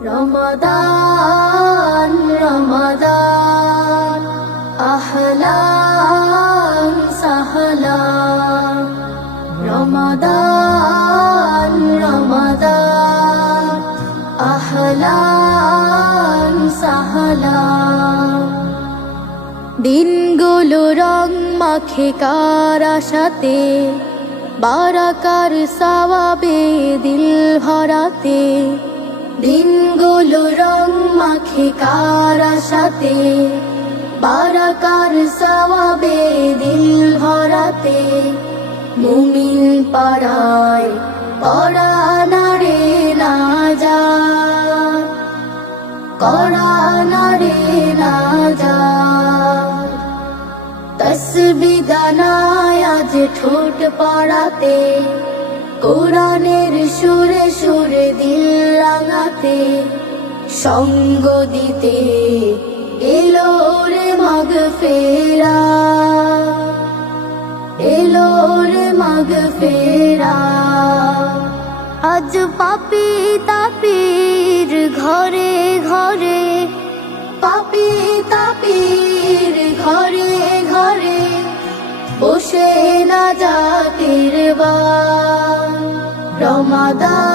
রমাদান রমাদান আহলান সাহলান রমাদান রমাদান আহলান সাহলান দিনগুলো রং মাখে কার আশাতে বারাকার সওয়াবে দিল ভরাতে দিনগুলো রং মাখে কার আশাতে বারাকার সওয়াবে দিল ভরাতে মুমিন পাড়ায় পরানা রে না যা করানা রে না যা তসবিহ দানায় আজ ঠোঁট পড়াতে কোরআনের সুরে সুরে দিল রাঙাতে সঙ্গ দিতে এলো রে মাগফিরা এলো রে মাগফিরা আজ পাপী তাপীর ঘরে ঘরে পাপী তাপীর ঘরে ঘরে বসে না জাতির বান রমাদান